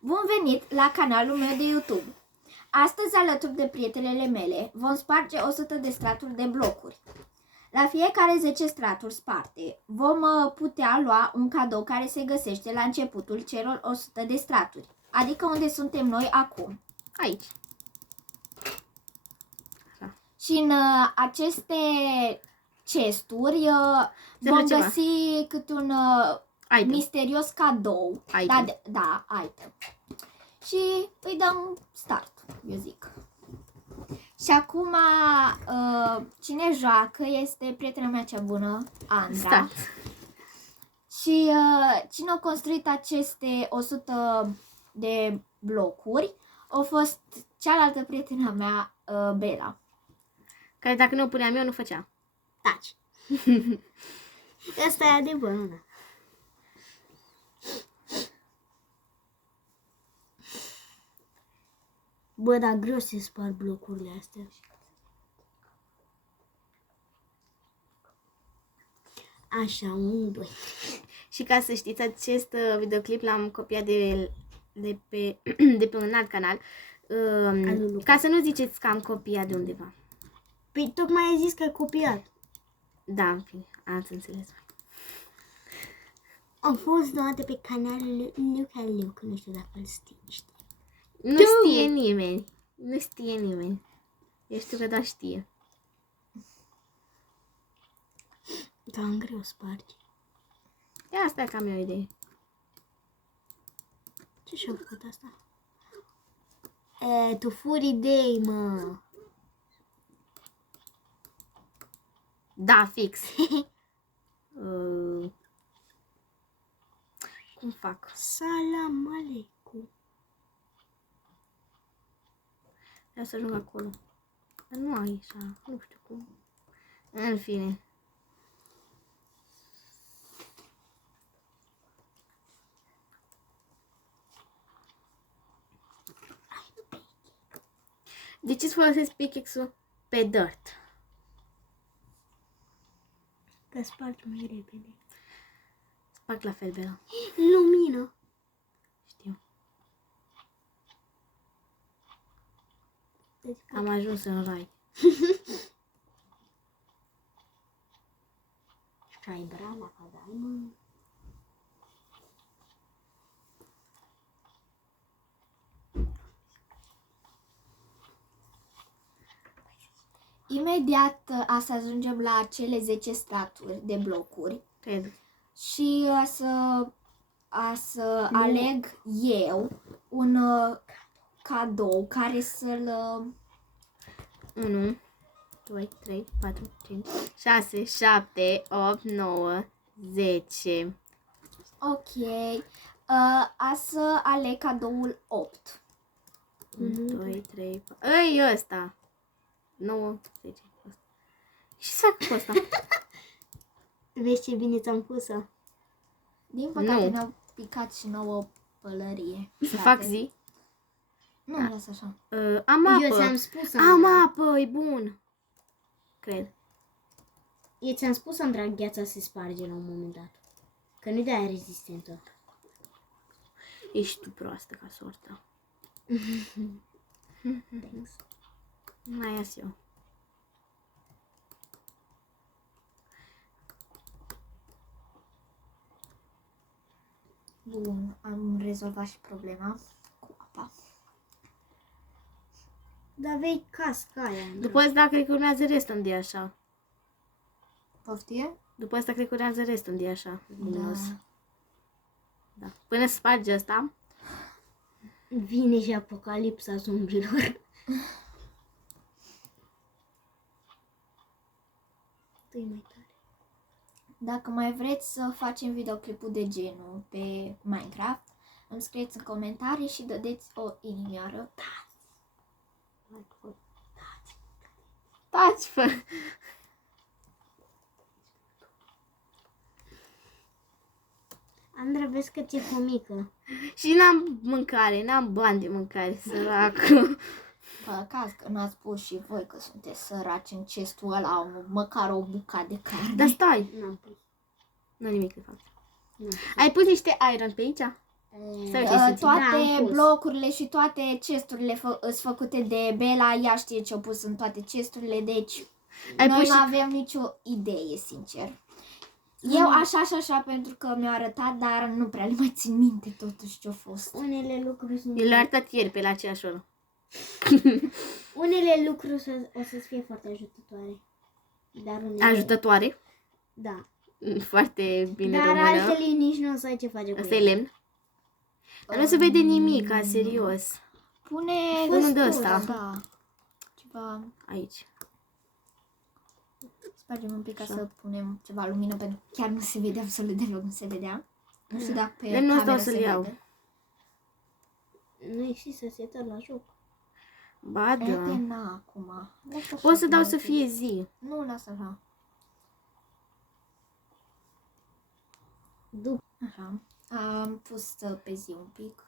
Bun venit la canalul meu de YouTube. Astăzi, alături de prietenele mele, vom sparge 100 de straturi de blocuri. La fiecare 10 straturi sparte, vom putea lua un cadou care se găsește la începutul celor 100 de straturi, adică unde suntem noi acum. Aici. Și în aceste chesturi vom găsi câte un misterios cadou. Item. Da, item. Și îi dăm start, eu zic. Și acum cine joacă este prietena mea cea bună, Andra. Start. Și cine a construit aceste 100 de blocuri a fost cealaltă prietena mea, Bela. Care dacă nu o puneam eu, nu făcea. Taci. Asta e adevărul. Bă, dar greu să spar blocurile astea. Așa, 1, 2. Și ca să știți, acest videoclip l-am copiat de pe un alt canal. Ca să nu ziceți că am copiat de undeva. Păi tocmai ai zis că ai copiat. Da, în fine, ați înțeles. Au fost donate pe canalul Luca Luc, nu știu dacă îl știi. Nu știe nimeni. Nu știe nimeni. Eu știu că doar știe. Da, în greu spargi. Ia asta e cam eu o idee. Ce și-a făcut asta? Tu furi idei, mă. Da, fix. Cum fac? Salam aleikum. Vreau să ajung acolo. Dar nu așa. Nu știu cum. În fine. De ce îți folosesc pickaxe-ul pe dirt? Că spargi mai repede. Sparg la fel, Bela. Lumină. Știu. Am ajuns în rai. Și ai brala ca dai, mă. Imediat să ajungem la cele 10 straturi de blocuri. Cred. Și să aleg eu un cadou care să-l... 1, 2, 3, 4, 5, 6, 7, 8, 9, 10. Ok. Să aleg cadoul 8. 1, 2, 3, 4. Ei, ăsta. 9, 10. Și s-a cu ăsta. Vezi ce bine ți-am pus-o? Din păcate ne-au picat și nouă pălărie. Să fac zi? Nu, lasă așa. Am apă. Eu ți-am spus, Am apă, e bun. Cred. Eu ți-am spus, Andra, gheața se sparge la un moment dat. Că nu de-aia rezistentă. Ești tu proastă ca sorta. Thanks. Mai ias eu. Bun, am rezolvat și problema cu apa. Dar vei casca aia. După asta cred că urmează restul de așa. Poftie? După asta cred că urmează restul de așa. Da. Da. Până sparge asta. Vine și apocalipsa zombrilor. Tu mai tare. Dacă mai vreți să facem videoclipul de genul pe Minecraft, îmi scrieți în comentarii și dădeți o inimioară. Taci, fă! Andra, vezi că ți-e fomică. Și n-am mâncare, n-am bani de mâncare, săracu. Caz că n-ați spus și voi că sunteți săraci în chestul ăla, măcar o bucată de carne. Dar stai! N-am pus. Nu nimic de fapt. N-am pus. Ai pus niște iron pe aici? Sau ce simți? Da, am Toate pus. blocurile și toate chesturile sunt făcute de Bella. Ea știe ce-a pus în toate chesturile, deci Ai noi pus nu și... avem nicio idee, sincer. Eu așa și așa pentru că mi-a arătat, dar nu prea le mai țin minte totuși ce-a fost. Unele lucruri sunt... El a arătat ieri pe la aceeași oră. Unele lucruri o să-ți fie foarte ajutătoare. Dar unele... Ajutătoare. Da. Foarte bine Dar română. altele nici nu o să ai ce face cu Asta e ele. lemn. Dar nu se vede nimic, serios. Pune Unul de ăsta. Da. Ceva. Aici. Spargem un pic ca să punem ceva lumină, pentru că chiar nu se vedea absolut deloc, nu se vedea. Nu știu dacă pe Lemnul ăsta cameră o să-l se iau. vede. Nu există setări la joc. Ba E de da. na acum. Lasă Pot așa să dau cum să e. fie zi. Nu, lasă așa. După. Așa. Am pus pe zi un pic.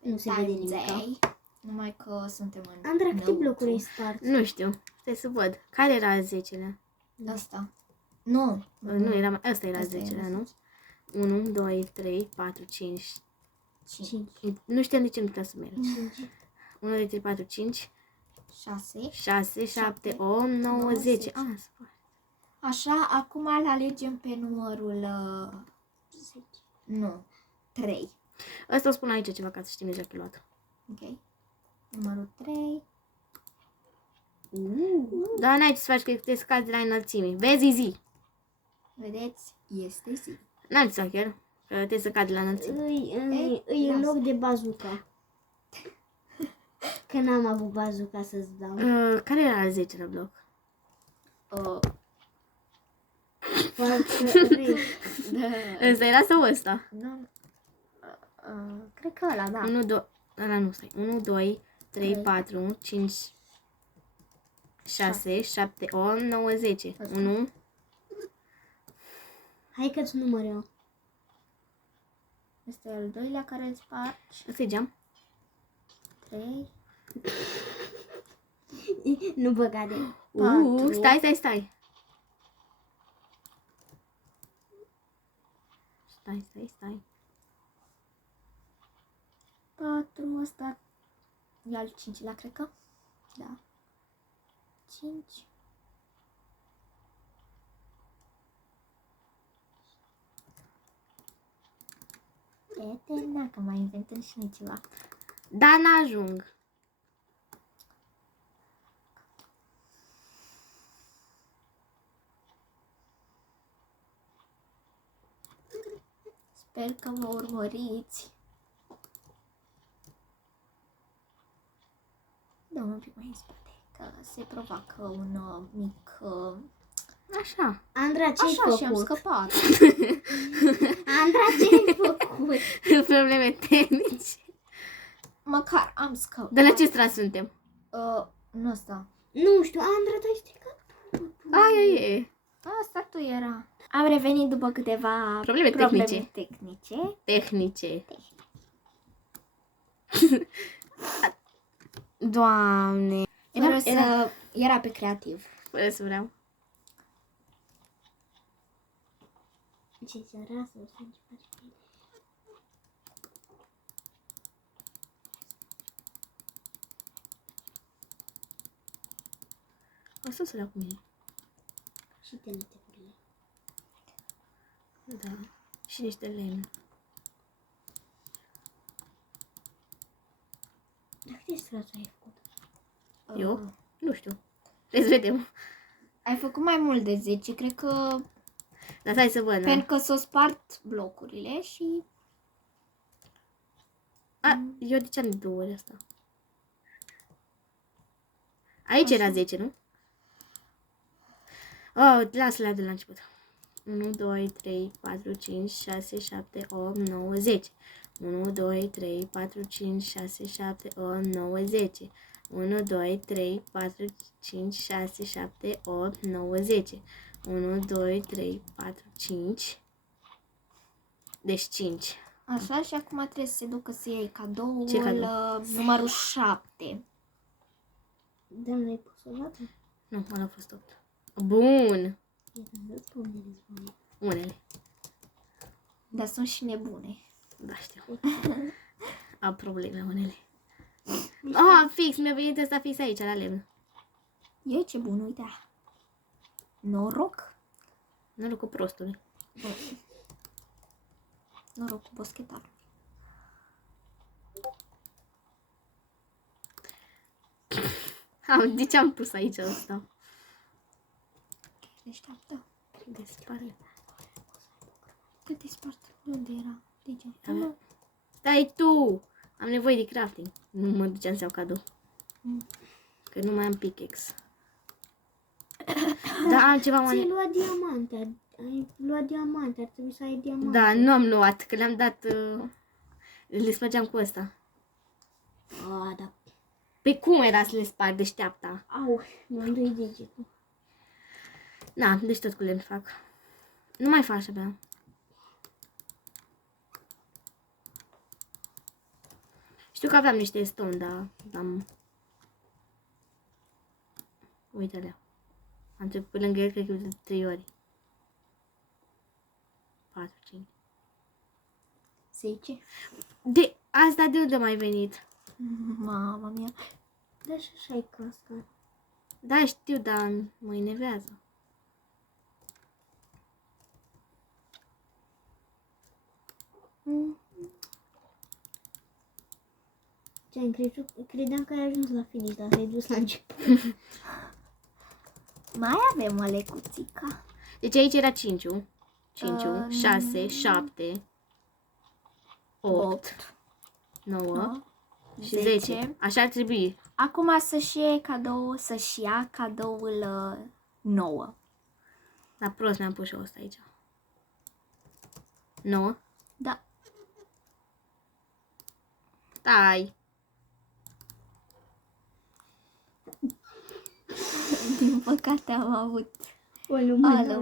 Nu se vede nimic. Day. Numai că suntem în Andra, câte înăuntru. blocuri ai spart? Nu știu. Stai să văd. Care era al 10-lea? Asta. Nu. Nu, era, ăsta era al Asta era 10-lea, nu? 1, 2, 3, 4, 5. 5. Nu știam de ce nu putea să merg. 1, 2, 3, 4, 5, 6. 6, 7, 8, 9, 10. Ah, spune. Așa, acum îl alegem pe numărul... Nu. 3. Asta o spun aici ceva ca să știm exact ce luat. Ok. Numărul 3. Dar n-ai ce să faci că te scazi de la înălțime. Vezi zi. Vedeți? Este zi. N-ai să chiar. Că te să cad de la înălțime. Îi în lasă. loc de bazuca. Că n-am avut bazuca să-ți dau. Care era al 10-lea bloc? Foarte răi. Ăsta era sau ăsta? Nu. Cred că ăla, da. 1, 2, ăla nu, stai. 1, 2, 3, 4, 5, 6, 7, 8, 9, 10. 1, Hai că-ți număr eu. Este al doilea care îl spargi. ăsta e geam. 3. Nu băga de... Stai. Stai. 4. Ăsta e al 5-lea, cred că. Da. 5. Eterna, că mai inventăm și noi ceva. Da, n-ajung. Sper că vă urmăriți. Da, un pic mai în spate, că se provoacă un mic... Așa. Andra, ce-ai Așa, și am făcut? scăpat. Andra, ce-ai făcut? Probleme tehnice. Măcar am scăpat. De la ce strat suntem? Nu asta. Nu știu, Andra, tu ai stricat. Aia e. Asta tu era. Am revenit după câteva Probleme tehnice. tehnice. Doamne. Era pe creativ. Fără să vreau. Ce sărasă, o să faci pe ele. O să le iau cu mine. Și teletecurile. Da. Și niște lemn. Dar câte straturi ai făcut? Eu? Nu știu. Trebuie să vedem. Ai făcut mai mult de 10, cred că Dar stai să văd, pentru că s-o spart blocurile și... Eu de ce am de 2 ori asta? Aici era 10, nu? Oh, lasă-le de la început. 1, 2, 3, 4, 5, 6, 7, 8, 9, 10. 1, 2, 3, 4, 5, 6, 7, 8, 9, 10. 1, 2, 3, 4, 5, 6, 7, 8, 9, 10. 1, 2, 3, 4, 5. Deci 5. Așa, și acum trebuie să se ducă să iei cadoul Ce cadou? numărul 7. Dar nu ai pus o dată? Nu, ăla a fost 8. Bun! Ia să văd pe unde le spune. Unele. Dar sunt și nebune. Da, știu. Am probleme unele. Oh, fix, mi-a venit ăsta fix aici, la lemn. E ce bun, uite. Noroc. Norocul prostului. Noroc cu boschetarul. De ce am pus aici ăsta? Deșteaptă. Dispare. Cât e spart? Unde era? Avea- Stai tu! Am nevoie de crafting. Nu mă duceam să iau cadou. Că nu mai am pickaxe. Da, am ceva mai... Ți-ai luat diamante. Ai luat diamante. Ar trebui să ai diamante. Da, nu am luat, că le-am dat... le spargeam cu ăsta. Da. Pe cum era să le sparg? Deșteapta. Au, mi-am doit degetul. Da, deci tot cu lemn fac. Nu mai fac așa pe. Știu că aveam niște stone, dar am... Uite-le. Am trecut pe lângă el, cred că de 3 ori. 4, 5. 10. De asta de unde mai venit? Mama mia. Da, și așa e casca. Da, știu, dar mă enervează. Credeam că ai ajuns la finish, dar ai dus la început. Mai avem o lecuțică. Deci aici era 5, 5, 6, 7, 8, 9 și 10. Așa ar trebui. Acum să-și ia cadoul 9. Dar prost mi-am pus și eu ăsta aici. 9. Da. Stai. Din păcate am avut O o lumânare,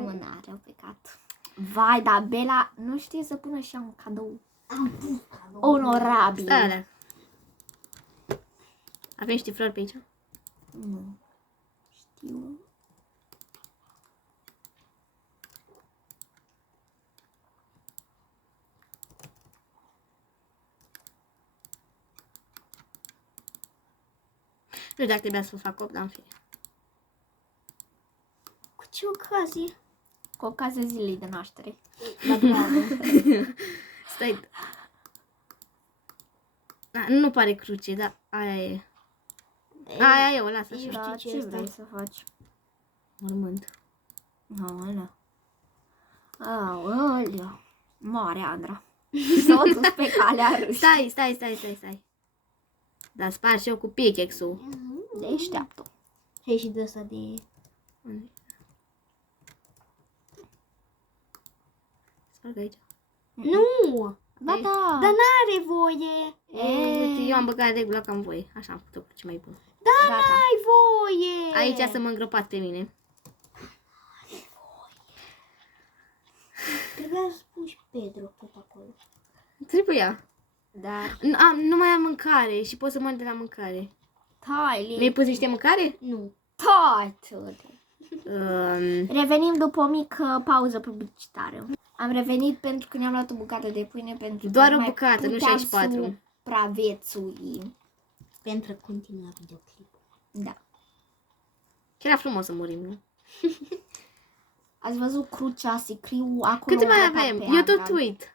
păcat. Vai, dar Bela nu știe să pună așa un cadou Am pus cadou. onorabil. Stai alea. Avem niște flori pe aici? Nu știu. Nu știu dacă trebuia să fac 8, dar în fine. Cu ce ocazie? Cu ocazia zilei de naștere. Da, bravo. Stai. Nu pare cruce, dar aia e. Aia e, o las Eu așa. știu Da, ce ce este. vrei să faci? Mormânt. Aoleu. Aoleu. Moare Andra. S-a dus pe calea râștii. Stai. Dar spar și eu cu pickaxe-ul. Deșteaptă. Și ai și de ăsta de... Unde? Sparg aici. Nu! Da, Ei. da. Dar n-are voie! Uite, eu am băgat regula că am voie. Așa am făcut-o ce mai bun. Gata. Ai voie! Aici să mă îngropați pe mine. Trebuia să spun și Pedro tot acolo. Trebuia. Dar, Nu mai am mâncare și pot să mănânc de la mâncare. tai, Mi-ai pus niște mâncare? Nu. Revenim după o mică pauză publicitară. Am revenit pentru că ne-am luat o bucată de pâine pentru Doar că o mai bucată, nu puteam 64. supraviețui. Pentru a continua videoclipul. Da. Chiar era frumos să murim, nu? Ați văzut crucea, sicriu, acolo. Câte mai îngropat avem? pe Eu tot Andra. uit.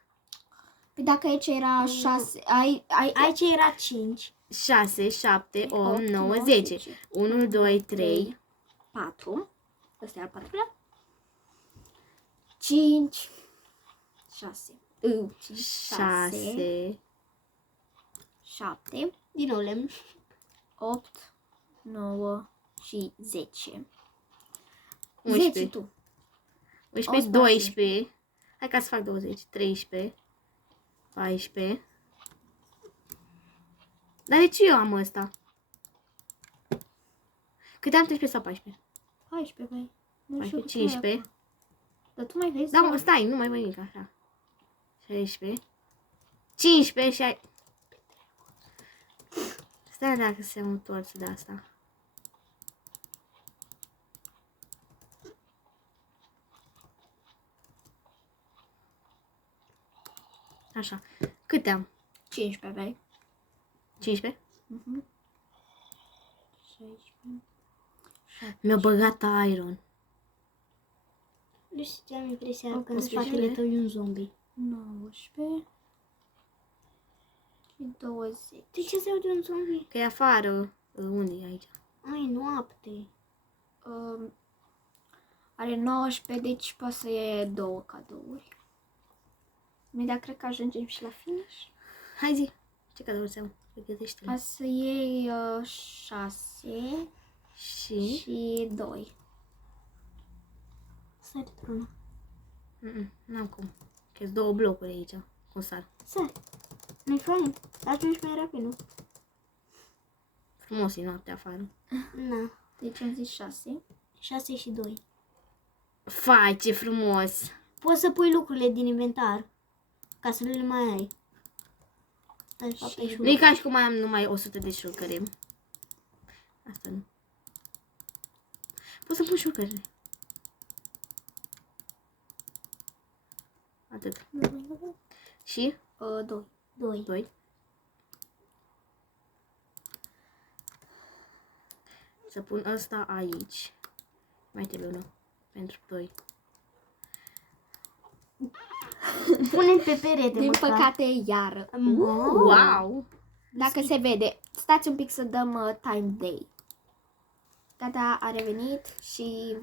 Păi dacă aici era 6, Aici era 5. 6, 7, 8, 8, 9, 9, 10. 10. 1, 2, 3. 4. Ăsta e al patrulea. 5. 6. 6. 7. Din nou lemn. 8. 9 și 10. 11. 10 tu. 11, 12. Hai ca să fac 20. 13. 14. Dar de ce eu am ăsta? Câte am 13 sau 14? 14, băi. Nu 14, știu cât 15. e. Dar tu mai vezi? Da, mă, stai, nu mai voi nimic așa. 16. 15 și ai... Stai dacă se întoarce de asta. Așa. Câte am? 15 aveai. 15? Mhm. 16. Mi-a băgat iron. Nu știu ce am impresia Au că în fost spatele grijile. tău e un zombie. 19. Și 20. De ce se aude un zombie? Că e afară. Unde e aici? Ai, noapte. Are 19, deci poate să iei 2 cadouri. Dar cred că ajungem și la finish. Hai zi. Ce cadouri să am? Pregătește-le. O să iei 6 Și... și 2. Sari, Truna. N-am cum. Că 2 blocuri aici. Cum sar? Sari. Nu-i fain. Ajungi mai rapid, nu? Frumos e noaptea afară. Na. Deci am zis 6. 6 și 2. Fai, ce frumos! Poți să pui lucrurile din inventar. Ca să le mai ai. Dar de fapt ai și Nu-i ca și cum am numai 100 de șurcări. Asta nu. Pot să pun șurcările. Atât. Și? 2. 2. 2. Să pun ăsta aici. Mai trebuie unul. Pentru 2. Pune pe perete, Din măcar. păcate, iar. Wow! Dacă se vede, stați un pic să dăm time day. Gata, a revenit și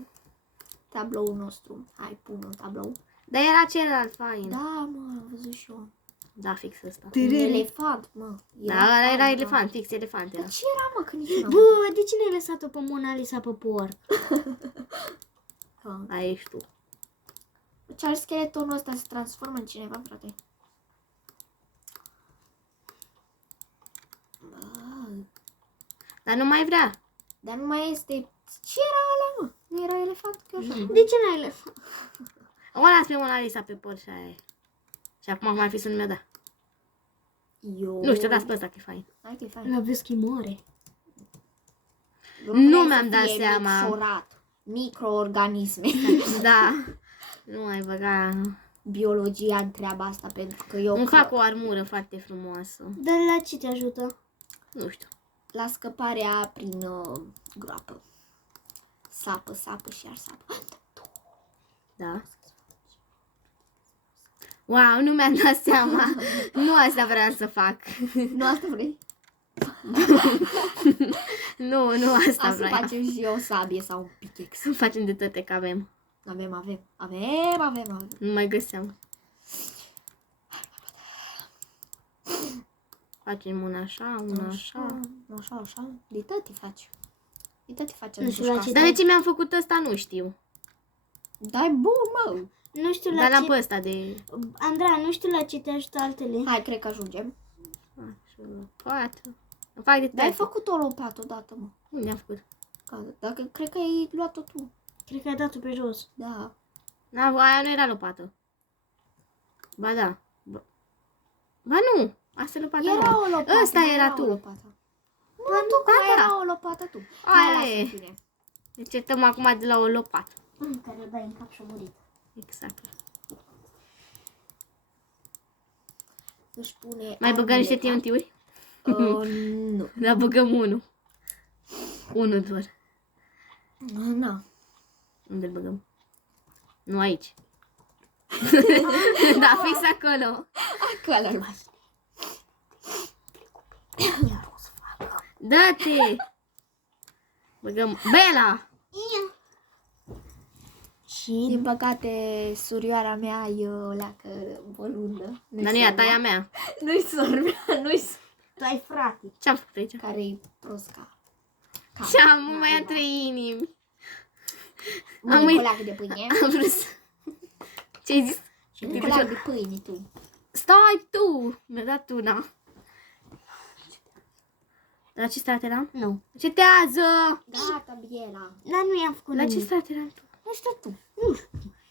tabloul nostru. Hai, pun un tablou. Dar era celălalt fain. Da, mă, am văzut și eu. Da, fix ăsta. Un elefant, mă. Da, ăla fain, era da. elefant, fix elefant era. Dar ce era, mă, că nici nu Bă, de ce n-ai lăsat-o pe Mona Lisa pe porc? am. Aia ești tu. Ce are scheletonul ăsta se transformă în cineva, frate? Bă, Dar nu mai vrea. dar nu mai este... Ce era ăla, mă? Nu era elefant? Că așa. De ce n-ai lăsat? O las pe Mona Lisa pe por și aia e. Și acum mai fi să nu mi-o da. Eu... Nu știu, las pe ăsta că e fain. Hai că e fain. La vezi că moare. Nu mi-am dat seama. Micșorat. Microorganisme. Da. Nu mai băga. Biologia în treaba asta, pentru că eu Îmi cred fac o armură foarte frumoasă. Dar la ce te ajută? Nu știu. la scăparea prin groapă. Sapă, sapă și iar sapă. Da. Wow, nu mi-am dat seama. Nu asta vreau să fac. Nu asta vrei? Nu asta Asta vreau. facem și o sabie sau un pichex. Facem de toate că avem. Avem. Nu mai găseam. Facem una așa, una așa. Așa. De tăti faci. De tăti faci. Nu știu la ce Dar de ce mi-am făcut ăsta nu știu. Dai bun, mă. Nu știu la Dar l-am ce... pe ăsta de... Andra, nu știu la ce te ajută altele. Hai, cred că ajungem. Așa, poate. Îmi fac de Dar ai toate. făcut o lopată odată, mă. Unde am făcut? Dacă cred că ai luat-o tu. Cred că ai dat-o pe jos. Da. Aia nu era lopată. Ba da. Ba nu. Asta e lopata Era mea. o lopată. Ăsta nu era o tu. lopată. Nu, tu, că mai da. era o lopată tu. Aia Hai, e. lasă bine. Deci certăm acum de la o lopată. Care îl dai în cap și-a murit. Exact. Își pune Mai băgăm niște armele, TNT-uri? nu. Da, băgăm unul. Unul doar. Nu. Unde îl băgăm? Nu aici. Da, fix acolo. Acolo. Dă-te! Băgăm... Bela! Și Din păcate, surioara mea e o leacă bolundă. Dar nu e a ta, e a mea. Nu-i sor mea, nu-i sor. tu ai frate. Ce-am făcut aici? Care-i prosca. Ce-am mai am 3 inimi. Am Am un uit- coleac de pâine. Am vrut să... Ce-ai zis? Și un coleac de pâine tu. Stai tu! Mi-a dat una. La ce strat eram? Nu. Cetează! Gata, Biela. Dar nu i-am făcut La ce nimic. strat eram tu? Nu știu tu.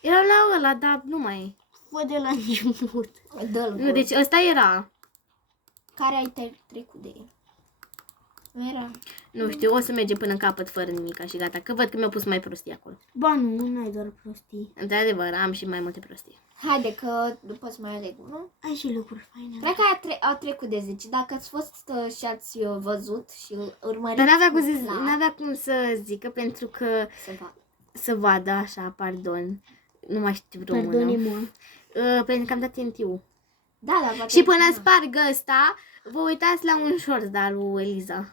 Erau la ăla, dar nu mai e. Fă de la început. Dă-l Nu, deci ăsta era. Care ai trecut de el? Nu era. Nu știu, o să mergem până în capăt fără nimica și gata, că văd că mi-au pus mai prostii acolo. Ba nu ai doar prostii. Într-adevăr, am și mai multe prostii. Haide că după să mai aleg unul. Ai și lucruri faine. Cred că a trecut de 10. Dacă ați fost și ați văzut și urmărit. Dar la- n-avea cum să zică pentru că să vadă. să vadă așa, pardon. Nu mai știu română. Pardone-mă. Pentru că am dat TNT-ul. Da, poate. Și până sparg ăsta, vă uitați la un short de-al lui Eliza.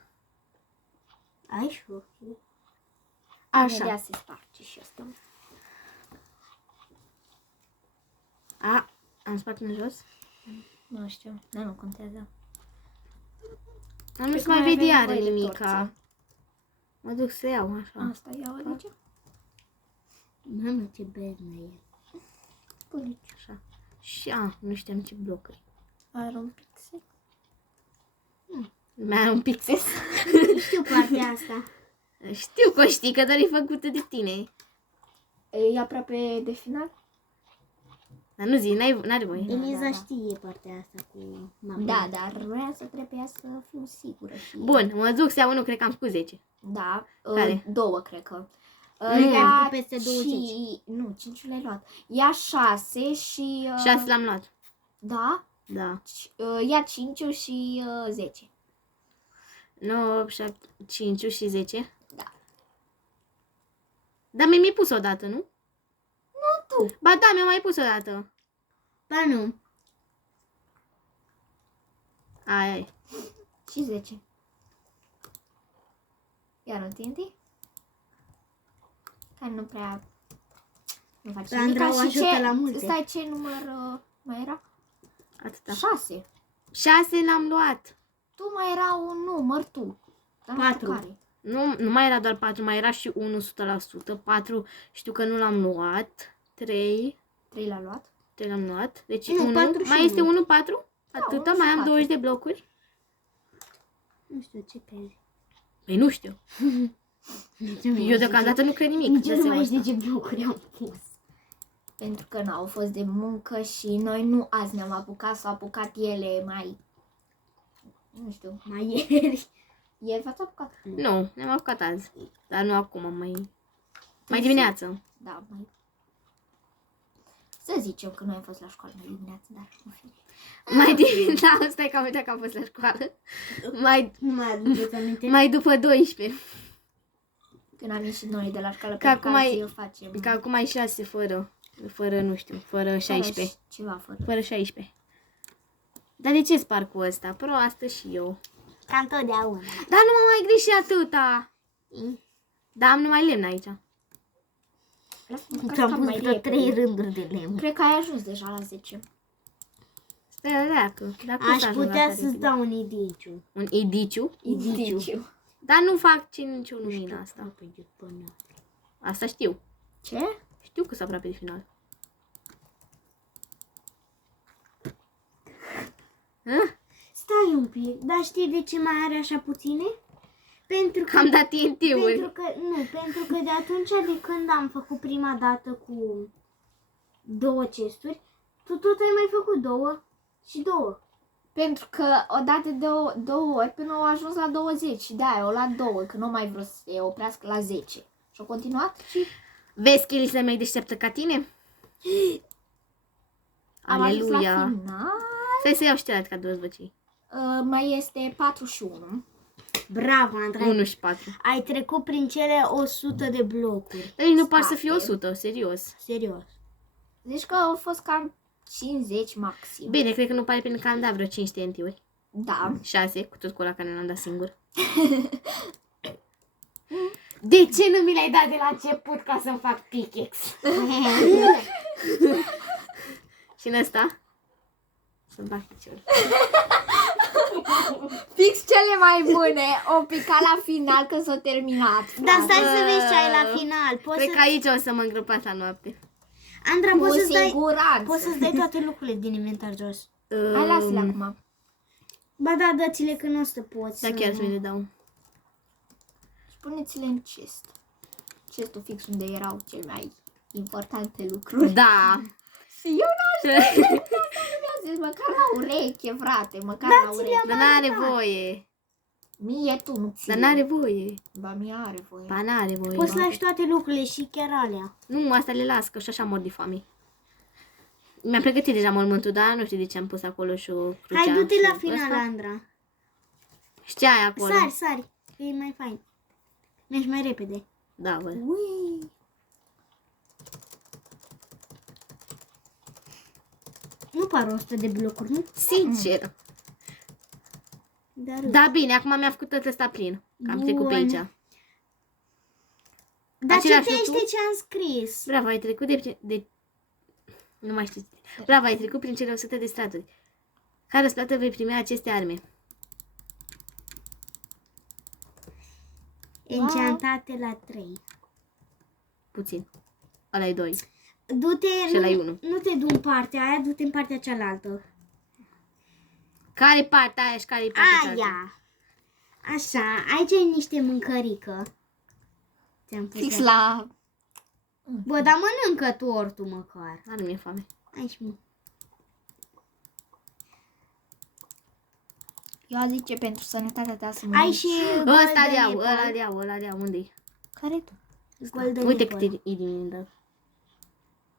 Ai șurtul. Așa. Imediat se sparge și asta. Am spart în jos? Nu știu, dar nu contează. Am nu Cred se că mai mai vede avem iară nevoie de nimica. torță. Mă duc să iau așa. Asta iau aici. Mamă, ce beznă e. Pune. Așa. Și nu știam ce blocuri. Are un pixel. Mai un pixel. Știu partea asta. Știu că știi că doar e făcută de tine. E aproape de final? Dar nu zi, n-are voie. Eliza da. știe partea asta cu mapa. Da, dar vrea să trebuia să fiu sigură. Și... Bun, mă duc să iau unul, cred că am spus 10. Da, Care? 2 cred că. Nu, ai Ia făcut peste 20. Nu, 5 le-ai luat. Ia 6 și... 6 l-am luat. Da? Da. Ia 5 și 10. 9, 8, 7, 5 și 10. Da. Dar mi-ai pus o dată, nu? Nu tu. Ba da, mi-a mai pus o dată. Ba nu. Ai. Și 10. Iar un TNT? Care nu prea... Nu face Sandra nimic. o ajută la multe. Stai, ce număr mai era? Atâta. 6. 6 l-am luat. Tu mai era un număr tu. Dar nu știu 4. care. Nu mai era doar 4, mai era și 1 100%. 4 știu că nu l-am luat. 3 3 l-a luat. l-am luat. Deci Nu, 1. 4 și Mai este 1. 1, 4? Atâta, unu mai și am 4. 20 de blocuri. Nu știu ce crezi. Păi nu știu. Eu deocamdată nu cred nimic. Nici de nu seama mai știu asta. ce blocuri am pus. Pentru că n-au fost de muncă și noi nu azi ne-am apucat, s-au apucat ele mai... Nu știu. Mai ieri. Ieri v-ați apucat? Nu, ne-am apucat azi. Dar nu acum, mai dimineață. Da, mai... Să zicem că noi am fost la școală mai dimineață, dar nu fi. Mai dimineață, da, stai că am uitat că am fost la școală. Nu mai aduceți aminte? Mai după 12. Când am ieșit noi de la școală, Că pentru că acum ai- alții o facem. Că acum ai 6 fără, nu știu, fără 16. Ceva fără. Fără 16. Dar de ce sparg cu ăsta? Proastă și eu. Ca întotdeauna. Dar nu mă mai greși atâta. Da, am numai lemn aici. Lasă-mă că Ți-am stau pus mai vreo 3 repede. rânduri de lemn. Cred că ai ajuns deja la 10. Stai o leacă. Dacă Aș putea să-ți dau un indiciu. un idiciu. Indiciu. Dar nu fac nicio lumină asta. Aproape de până. Asta știu. Ce? Știu că sunt aproape de final. Stai un pic, dar știi de ce mai are așa puține? Pentru că, Am dat TNT-uri. pentru că de atunci de când am făcut prima dată cu 2 chesturi, tu tot ai mai făcut 2 și 2. Pentru că odată de două ori până au ajuns la 20 și de-aia o luat 2, că nu mai vreau să se oprească la 10. Și au continuat și Vezi că Elisa e mai deșteaptă ca tine? am ajuns la Aleluia. final. Stai să iau și celălalt ca 2 văcii. Mai este 4 și 1. Bravo, Andrei. 1 și 4. Ai trecut prin cele 100 de blocuri. Deci nu par să fie Spate. 100, serios. Serios. Deci că au fost cam 50 maxim. Bine, cred că nu pare pentru că am dat vreo 5 TNT-uri. Da. 6, cu tot cu ăla care l-am dat singur. De ce nu mi l-ai dat de la început ca să-mi fac pickaxe? Și în ăsta? Să-mi bag piciorul. Fix cele mai bune o picat la final când s-a terminat. Dar stai să vezi ce ai la final. Poți Cred să... că aici o să mă îngropați la noapte. Andra, Cu poți să-ți dai... siguranță. Poți să-ți dai toate lucrurile din inventar jos. Hai, lasă-le acum. Ba da, dă-ți-le că nu o să poți. Da, chiar să mi le dau. Și puneți-le în chest. Chestul fix unde erau cele mai importante lucruri. Da. Și eu n-aș zis, măcar la ureche, frate, măcar la ureche. Dar n-are voie. Mie tu nu ții. Dar n-are voie. Ba, mie are voie. Ba, n-are voie. Poți să lași toate lucrurile și chiar alea. Nu, asta le las, că și așa mor de foame. Mi-am pregătit deja mormântul, dar nu știu de ce am pus acolo și o crucea. Hai, du-te și la final, ăsta. Andra. Și ce ai acolo? Sari, că e mai fain. Mergi mai repede. Da, văd. Ui. Nu par 100 de blocuri, nu? Sincer. Dar Da, bine, acum mi-a făcut tot ăsta plin. Că am trecut pe Bun. aici. Dar același citește lucru? ce am scris. Bravo, ai trecut de... Nu mai știu. Bravo, ai trecut prin cele 100 de straturi. Ca răsplată vei primi aceste arme. Enchantate la 3. Puțin. Ăla e 2. Du-te, Și ăla e 1. nu te du în partea aia, du-te în partea cealaltă. Care partea aia și care e partea cealaltă? Aia. Așa, aici ai niște mâncărică. Ți-am pus. Fix la... Bă, dar mănâncă tortul măcar. Dar nu mi-e foame. Aici, mă. Eu aș zice pentru sănătatea ta să Ai și Ăsta de iau, Golden ăla Apple. de iau, ăla de iau. Unde-i? Care tu? Golden Uite Apple. cât e din dă.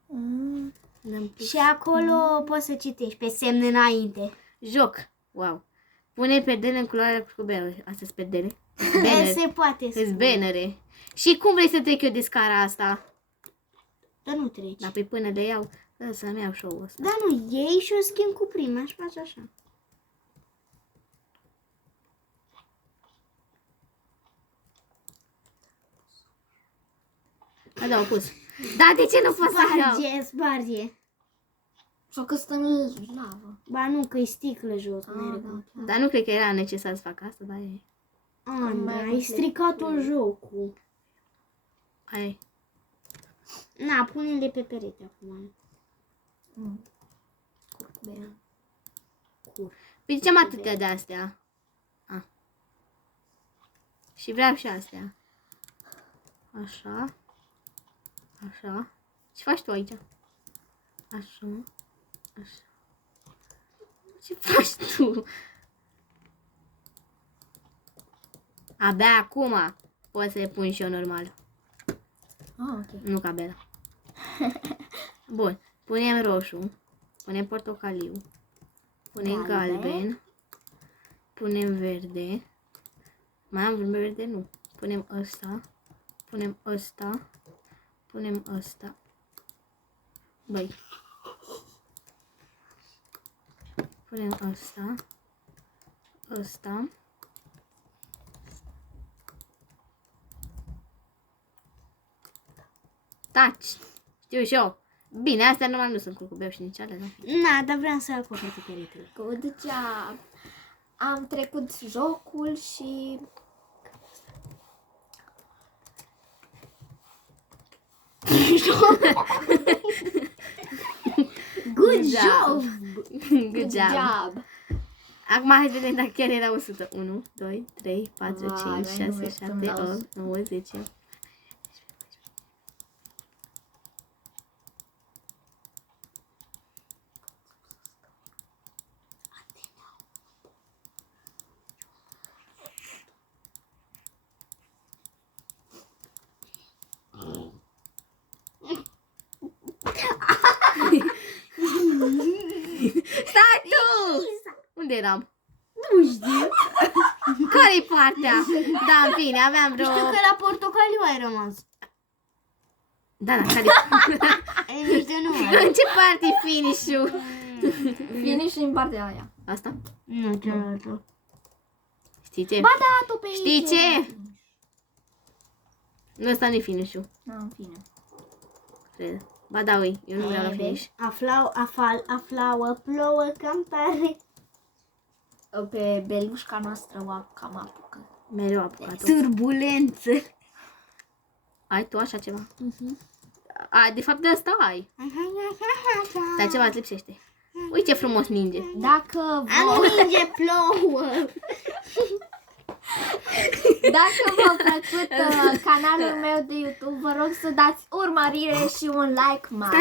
Mm. Le-am pus. Și acolo poți să citești pe semne înainte. Joc. Wow. Pune perdele în culoarea curcubeului. Astea sunt perdele. Bannere. Se poate Sunt spune. bannere. Și cum vrei să trec eu de scara asta? Dar nu treci. Dar pe până le iau, să-mi iau show-ul ăsta. Dar nu, iei și o schimb cu prima și faci așa. Da, au pus. Da, de ce nu pot să iau? Sparge. Sau că stă în lavă. Ba nu, că e sticlă jos. merg. Da. Dar nu cred că era necesar să fac asta, dar e. Andra, ai stricat-o jocul. Ai. Na, pune-le pe perete acum. Curcubeu. Păi ce am atâtea de astea? Ah. Și vreau și astea. Așa. Așa. Ce faci tu aici? Așa. Așa. Ce faci tu? Abia acum pot să le pun și eu normal. Ah, ok. Nu ca Bela. Bun. Punem roșu. Punem portocaliu. Punem galben. Punem verde. Mai am vreun verde? Nu. Punem ăsta. Punem ăsta. Punem ăsta. Băi. Punem ăsta. Ăsta. Taci! Știu și eu. Bine, astea numai nu sunt curcubeu și nici alea, da? Na, dar vreau să acoperi pe peretele. Good job. Am trecut jocul și... Good job! Good job. Acum hai să vedem dacă chiar era 100. 1, 2, 3, 4, Vai, 5, mai nu 6, mergem 7, la 8, 100. 9, 10. Stai tu! Unde eram? Nu știu. Care-i partea? Da, în fine, aveam vreo... Știu că la portocaliu ai rămas. Da, da, care... Ei, nu știu, nu. În ce parte e finish-ul? Finish în partea aia. Asta? Nu, cealaltă. Știi ce? Ba da, tu pe Știi aici. ce? Nu, ăsta nu-i finish-ul, Da, în fine. cred. Ba da, ui, eu nu vreau la Vezi? finish. Aflauă, plouă cam tare. Pe belușca noastră o cam apucă. Mereu apucat-o. Turbulență. Ai tu așa ceva? A, de fapt de asta ai. Dar ceva îți lipsește. Uite ce frumos ninge. Dacă Am ninge, plouă. Dacă v-a plăcut canalul meu de YouTube, vă rog să dați urmărire și un like mare.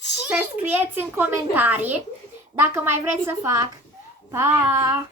Și să scrieți în comentarii dacă mai vreți să fac Pa!